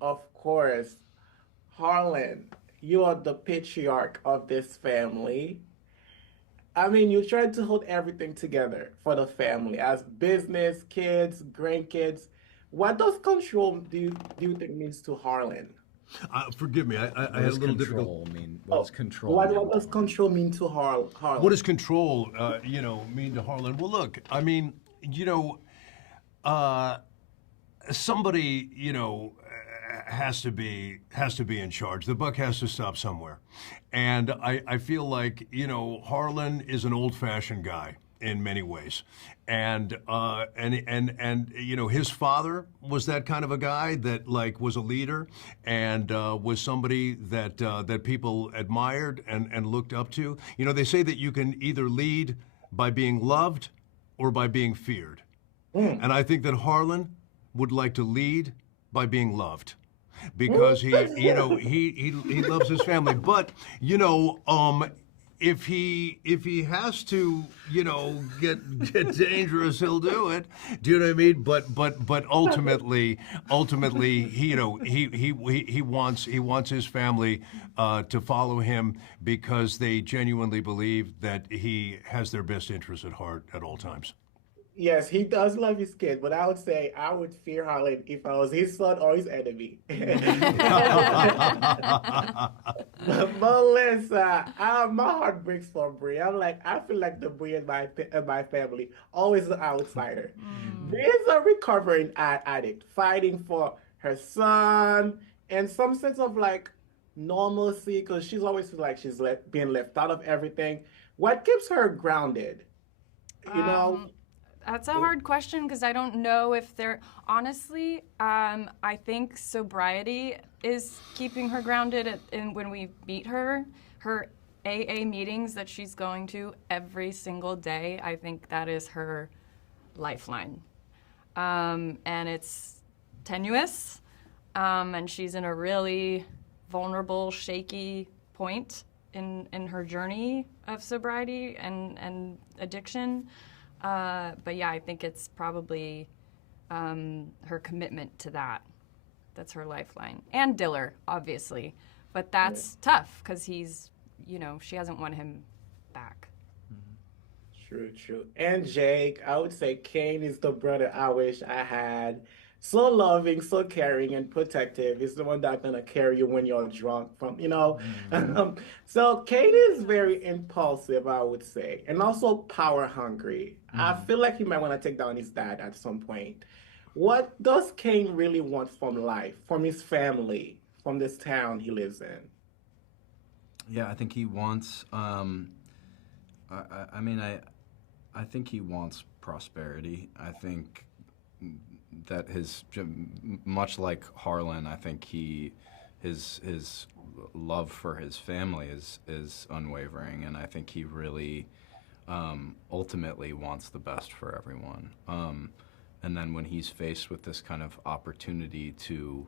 Of course, Harlan, you are the patriarch of this family. I mean, you try to hold everything together for the family as business, kids, grandkids. What does control do you think means to Harlan? Forgive me, I What had a does little difficult. control mean? What does Oh, control what mean to does him? control mean to What does Harlan? control, mean to Harlan? Well, look, I mean, uh, somebody, has to be in charge. The buck has to stop somewhere, and I feel like Harlan is an old-fashioned guy in many ways, and his father was that kind of a guy that like was a leader and was somebody that people admired and looked up to. They say that you can either lead by being loved or by being feared. Mm. And I think that Harlan would like to lead by being loved because he loves his family. But if he has to get dangerous, he'll do it. Do you know what I mean? But ultimately he wants his family to follow him because they genuinely believe that he has their best interests at heart at all times. Yes, he does love his kid, but I would say I would fear Harlan if I was his son or his enemy. Melissa, my heart breaks for Bree. I'm like, I feel like the Bree in my family, always the outsider. Bree is a recovering addict, fighting for her son and some sense of like normalcy because she's always feel like she's being left out of everything. What keeps her grounded? You know, Um, that's a hard question because I don't know if they're honestly. I think sobriety is keeping her grounded. And when we meet her, her AA meetings that she's going to every single day, I think that is her lifeline. And it's tenuous, and she's in a really vulnerable, shaky point in her journey of sobriety and addiction. But yeah, I think it's probably her commitment to that. That's her lifeline. And Diller, obviously. But that's tough because she hasn't won him back. true, true. And Jake, I would say Kane is the brother I wish I had. So loving, so caring, and protective. He's the one that's gonna carry you when you're drunk from. Mm. So Kane is very impulsive, I would say, and also power hungry. I Mm. feel like he might want to take down his dad at some point. What does Kane really want from life, from his family, from this town he lives in? Yeah, I think he wants. I mean, I think he wants prosperity. I think that much like Harlan, I think his love for his family is unwavering, and I think he really ultimately wants the best for everyone. And then when he's faced with this kind of opportunity to,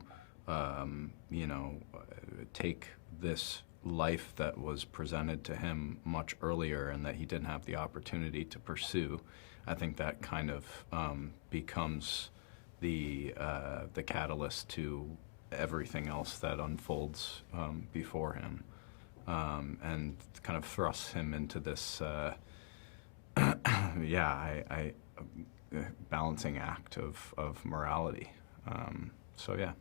take this life that was presented to him much earlier and that he didn't have the opportunity to pursue, I think that kind of becomes the catalyst to everything else that unfolds before him, and kind of thrusts him into this, yeah, balancing act of morality. So yeah,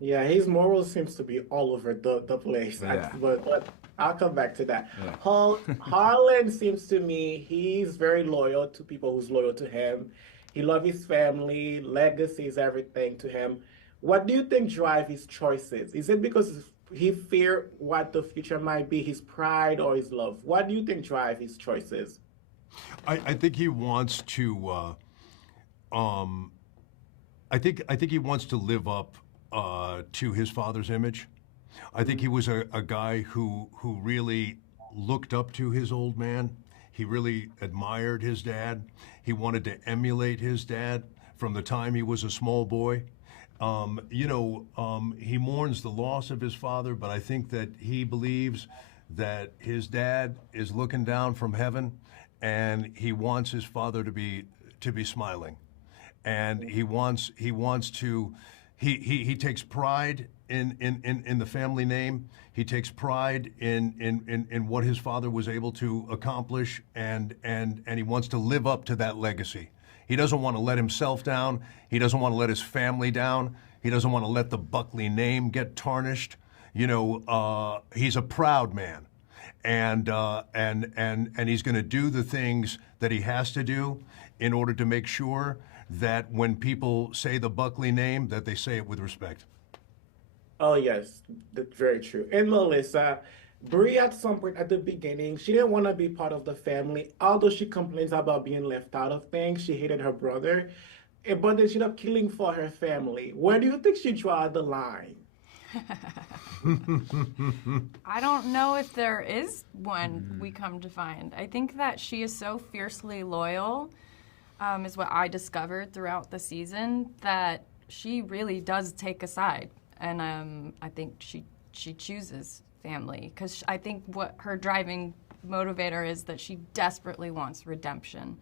Yeah, his morals seems to be all over the place. yeah, But I'll come back to that. yeah. Harlan seems to me he's very loyal to people who's loyal to him. He loves his family, legacy is everything to him. What do you think drive his choices? Is it because he fear what the future might be, his pride or his love? What do you think drive his choices? I think he wants to. Um, I think he wants to live up to his father's image. I think he was a guy who really looked up to his old man. He really admired his dad. He wanted to emulate his dad from the time he was a small boy. He mourns the loss of his father, but I think that he believes that his dad is looking down from heaven, and he wants his father to be smiling, and he wants he takes pride in the family name. He takes pride in what his father was able to accomplish, and he wants to live up to that legacy. He doesn't want to let himself down. He doesn't want to let his family down. He doesn't want to let the Buckley name get tarnished. You know, he's a proud man, and he's going to do the things that he has to do in order to make sure that when people say the Buckley name, that they say it with respect. Oh yes, that's very true. And Melissa, Bree at some point at the beginning, she didn't want to be part of the family. Although she complains about being left out of things, she hated her brother. But then she ended up killing for her family. Where do you think she draw the line? I don't know if there is one, we come to find. I think that she is so fiercely loyal, is what I discovered throughout the season, that she really does take a side. And I think she chooses family, because I think what her driving motivator is that she desperately wants redemption,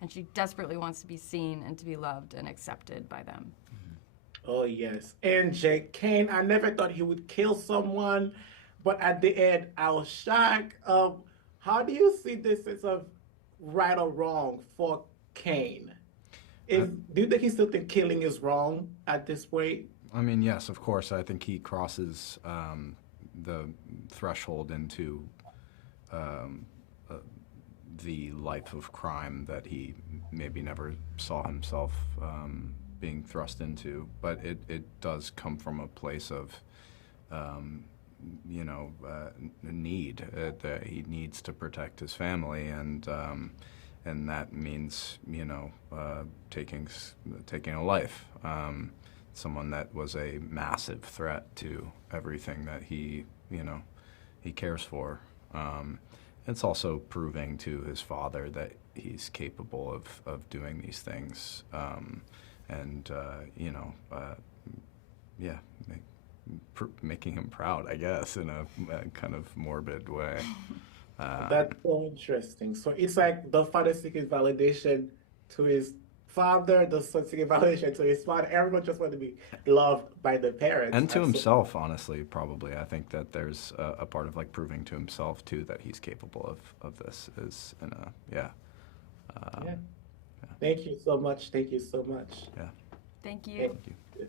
and she desperately wants to be seen and to be loved and accepted by them. Oh yes. And Jake Kane, I never thought he would kill someone, but at the end I was shocked. How do you see this as of right or wrong for Kane? Do you think he still think killing is wrong at this point? I mean, yes, of course. I think he crosses the threshold into the life of crime that he maybe never saw himself being thrust into. But it does come from a place of, need. That he needs to protect his family, and that means, taking a life. Someone that was a massive threat to everything that he cares for. It's also proving to his father that he's capable of doing these things, making him proud, I guess, in a kind of morbid way. That's so interesting. So it's like the father seeking validation to his father, the son seeking validation to his father. Everyone just wants to be loved by the parents. And to himself, honestly, probably. I think that there's a part of like proving to himself too that he's capable of this. Is in a Yeah. Thank you so much. Thank you so much. Yeah. Thank you. Thank you.